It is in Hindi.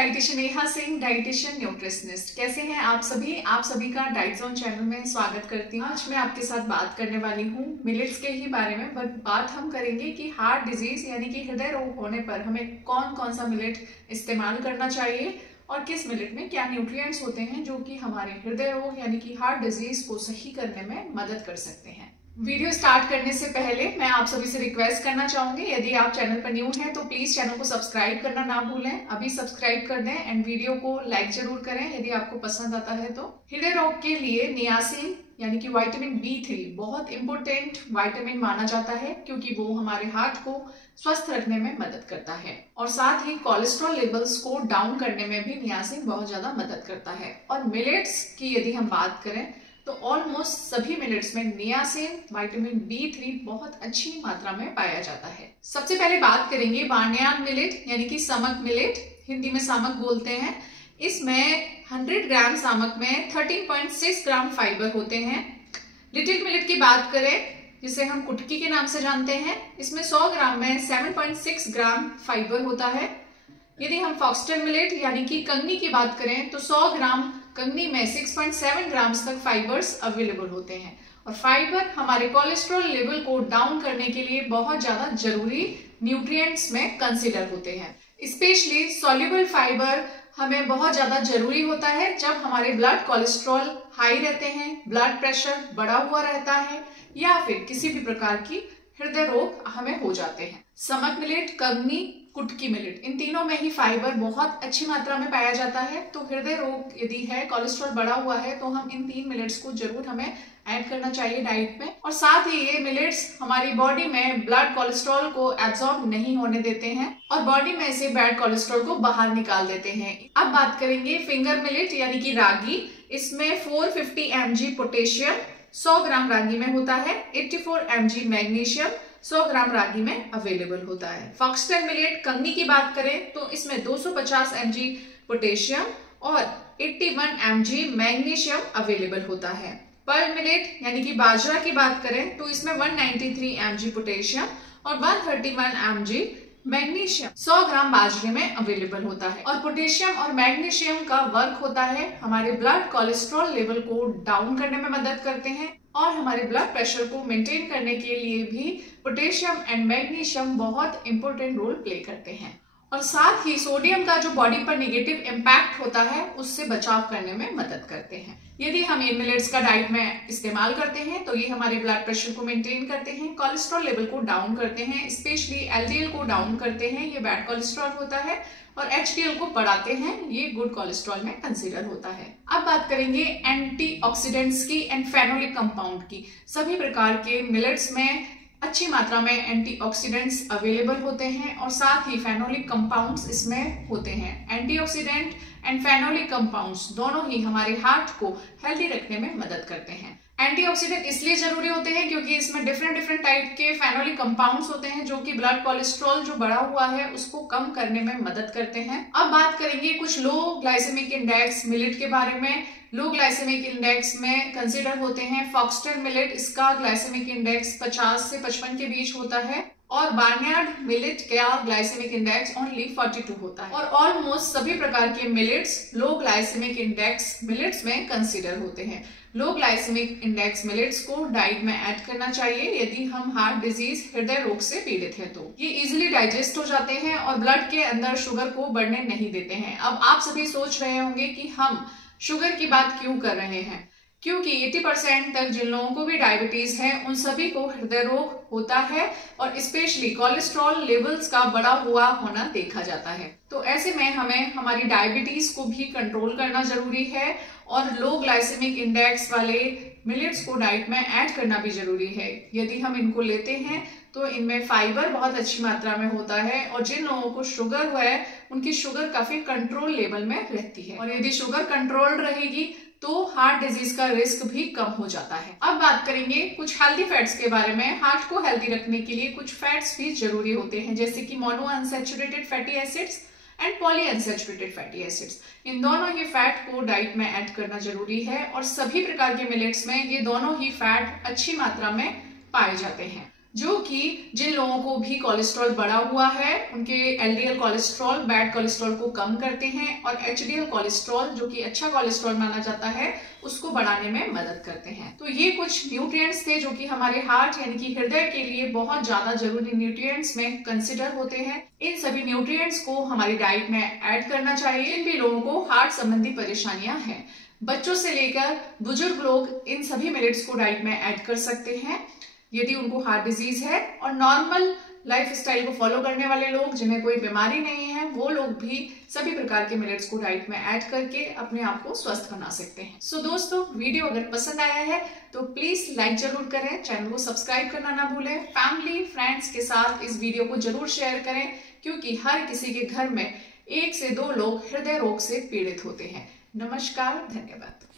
Dietitian Neha Singh, dietitian nutritionist. कैसे हैं आप सभी? आप सभी का डाइट जोन चैनल में स्वागत करती हूँ। आज मैं आपके साथ बात करने वाली हूँ मिलेट्स के ही बारे में, बट बात हम करेंगे कि हार्ट डिजीज यानी कि हृदय रोग होने पर हमें कौन कौन सा मिलेट इस्तेमाल करना चाहिए और किस मिलेट में क्या न्यूट्रिएंट्स होते हैं जो कि हमारे हृदय रोग यानी कि हार्ट डिजीज को सही करने में मदद कर सकते हैं। वीडियो स्टार्ट करने से पहले मैं आप सभी से रिक्वेस्ट करना चाहूंगी, यदि आप चैनल पर न्यू हैं तो प्लीज चैनल को सब्सक्राइब करना ना भूलें। अभी सब्सक्राइब कर दें एंड वीडियो को लाइक जरूर करें यदि आपको पसंद आता है तो। हृदय रोग के लिए नियासिन यानी कि विटामिन B3 बहुत इंपोर्टेंट विटामिन माना जाता है, क्योंकि वो हमारे हार्ट को स्वस्थ रखने में मदद करता है और साथ ही कोलेस्ट्रॉल लेवल्स को डाउन करने में भी नियासिन बहुत ज्यादा मदद करता है। और मिलेट्स की यदि हम बात करें तो ऑलमोस्ट सभी मिलेट्स में नियासिन विटामिन B3 बहुत अच्छी मात्रा में पाया जाता है। सबसे पहले बात करेंगे बार्नयार्ड मिलेट यानी कि सामक मिलेट, हिंदी में सामक बोलते हैं। इसमें 100 ग्राम सामक में 13.6 ग्राम फाइबर होते हैं। लिटिल मिलेट की बात करें जिसे हम कुटकी के नाम से जानते हैं, इसमें 100 ग्राम में 7.6 ग्राम फाइबर होता है। यदि हम फॉक्सटेल मिलेट यानी कि कंगनी की बात करें तो 100 ग्राम कंगनी में 6.7 ग्राम तक फाइबर्स अवेलेबल होते हैं। और फाइबर हमारे कोलेस्ट्रॉल लेवल को डाउन करने के लिए बहुत ज्यादा जरूरी न्यूट्रिएंट्स में कंसीडर होते हैं। स्पेशली सॉल्युबल फाइबर हमें बहुत ज्यादा जरूरी होता है जब हमारे ब्लड कोलेस्ट्रॉल हाई रहते हैं, ब्लड प्रेशर बढ़ा हुआ रहता है या फिर किसी भी प्रकार की हृदय रोग हमें हो जाते हैं। समक मिलेट, कंगनी, कुटकी मिलेट, इन तीनों में ही फाइबर बहुत अच्छी मात्रा में पाया जाता है। तो हृदय रोग यदि है, कोलेस्ट्रॉल बढ़ा हुआ है, तो हम इन 3 मिलेट्स को जरूर हमें ऐड करना चाहिए डाइट में। और साथ ही ये मिलेट्स हमारी बॉडी में ब्लड कोलेस्ट्रॉल को एब्जॉर्ब नहीं होने देते हैं और बॉडी में से बैड कोलेस्ट्रॉल को बाहर निकाल देते हैं। अब बात करेंगे फिंगर मिलेट यानी कि रागी। इसमें 450 mg पोटेशियम 100 ग्राम रागी में होता है, 84 mg मैग्नीशियम 100 ग्राम रागी में अवेलेबल होता है। फॉक्सटेल मिलेट कंगनी की बात करें तो इसमें 250 mg पोटेशियम और 81 mg मैग्नीशियम अवेलेबल होता है। पर्ल मिलेट यानी कि बाजरा की बात करें तो इसमें 193 mg पोटेशियम और 131 mg मैग्नीशियम 100 ग्राम बाजरे में अवेलेबल होता है। और पोटेशियम और मैग्नीशियम का वर्क होता है हमारे ब्लड कोलेस्ट्रॉल लेवल को डाउन करने में मदद करते हैं और हमारे ब्लड प्रेशर को मेंटेन करने के लिए भी पोटेशियम एंड मैग्नीशियम बहुत इंपॉर्टेंट रोल प्ले करते हैं। और साथ ही सोडियम का जो बॉडी पर नेगेटिव इम्पैक्ट होता है उससे बचाव करने में मदद करते हैं। यदि हम इन मिलेट्स का डाइट में इस्तेमाल करते हैं तो ये हमारे ब्लड प्रेशर को मेंटेन करते हैं, कोलेस्ट्रॉल लेवल को डाउन करते हैं, स्पेशली LDL को डाउन करते हैं, ये बैड कोलेस्ट्रॉल होता है, और HDL को बढ़ाते हैं, ये गुड कोलेस्ट्रॉल में कंसीडर होता है। अब बात करेंगे एंटीऑक्सीडेंट्स की एंड फेनोलिक कंपाउंड की। सभी प्रकार के मिलेट्स में अच्छी मात्रा में एंटीऑक्सीडेंट्स अवेलेबल होते हैं और साथ ही फेनोलिक कंपाउंड्स इसमें होते हैं। एंटीऑक्सीडेंट एंड फेनोलिक कंपाउंड्स दोनों ही हमारे हार्ट को हेल्दी रखने में मदद करते हैं। एंटीऑक्सीडेंट इसलिए जरूरी होते हैं क्योंकि इसमें डिफरेंट टाइप के फेनोलिक कंपाउंड्स होते हैं जो कि ब्लड कोलेस्ट्रॉल जो बढ़ा हुआ है उसको कम करने में मदद करते हैं। अब बात करेंगे कुछ लो ग्लाइसेमिक इंडेक्स मिलेट के बारे में। लो ग्लाइसेमिक इंडेक्स में कंसीडर होते हैं फॉक्सटेल मिलेट, इसका ग्लाइसेमिक इंडेक्स 50 से 55 के बीच होता है और बार्नयार्ड मिलेट का ग्लाइसेमिक इंडेक्स ओनली 42 होता है। और ऑलमोस्ट सभी प्रकार के मिलेट्स लो ग्लाइसेमिक इंडेक्स मिलेट्स में कंसीडर होते हैं। लो ग्लाइसेमिक इंडेक्स मिलेट्स को डाइट में ऐड करना चाहिए यदि हम हार्ट डिजीज हृदय रोग से पीड़ित हैं तो। ये इजीली डाइजेस्ट हो जाते हैं और ब्लड के अंदर शुगर को बढ़ने नहीं देते हैं। अब आप सभी सोच रहे होंगे कि हम शुगर की बात क्यों कर रहे हैं, क्योंकि 80% तक जिन लोगों को भी डायबिटीज है उन सभी को हृदय रोग होता है और स्पेशली कोलेस्ट्रॉल लेवल्स का बढ़ा हुआ होना देखा जाता है। तो ऐसे में हमें हमारी डायबिटीज को भी कंट्रोल करना जरूरी है और लो ग्लाइसेमिक इंडेक्स वाले मिलेट्स को डाइट में ऐड करना भी जरूरी है। यदि हम इनको लेते हैं तो इनमें फाइबर बहुत अच्छी मात्रा में होता है और जिन लोगों को शुगर है उनकी शुगर काफी कंट्रोल लेवल में रहती है और यदि शुगर कंट्रोल रहेगी तो हार्ट डिजीज का रिस्क भी कम हो जाता है। अब बात करेंगे कुछ हेल्दी फैट्स के बारे में। हार्ट को हेल्दी रखने के लिए कुछ फैट्स भी जरूरी होते हैं जैसे कि mono unsaturated fatty acids and poly unsaturated fatty acids. इन दोनों ही फैट को डाइट में ऐड करना जरूरी है और सभी प्रकार के मिलेट्स में ये दोनों ही फैट अच्छी मात्रा में पाए जाते हैं। जो कि जिन लोगों को भी कोलेस्ट्रॉल बढ़ा हुआ है उनके एलडीएल कोलेस्ट्रॉल, बैड कोलेस्ट्रॉल को कम करते हैं और एचडीएल कोलेस्ट्रॉल जो कि अच्छा कोलेस्ट्रॉल माना जाता है उसको बढ़ाने में मदद करते हैं। तो ये कुछ न्यूट्रिएंट्स थे जो कि हमारे हार्ट यानी कि हृदय के लिए बहुत ज्यादा जरूरी न्यूट्रिएंट्स में कंसिडर होते हैं। इन सभी न्यूट्रिएंट्स को हमारी डाइट में ऐड करना चाहिए। जिन भी लोगों को हार्ट संबंधी परेशानियां हैं, बच्चों से लेकर बुजुर्ग लोग इन सभी मिलेट्स को डाइट में ऐड कर सकते हैं यदि उनको हार्ट डिजीज है। और नॉर्मल लाइफ स्टाइल को फॉलो करने वाले लोग जिन्हें कोई बीमारी नहीं है वो लोग भी सभी प्रकार के मिलेट्स को डाइट में ऐड करके अपने आप को स्वस्थ बना सकते हैं। सो दोस्तों, वीडियो अगर पसंद आया है तो प्लीज लाइक जरूर करें, चैनल को सब्सक्राइब करना ना भूलें, फैमिली फ्रेंड्स के साथ इस वीडियो को जरूर शेयर करें क्योंकि हर किसी के घर में 1 से 2 लोग हृदय रोग से पीड़ित होते हैं। नमस्कार, धन्यवाद।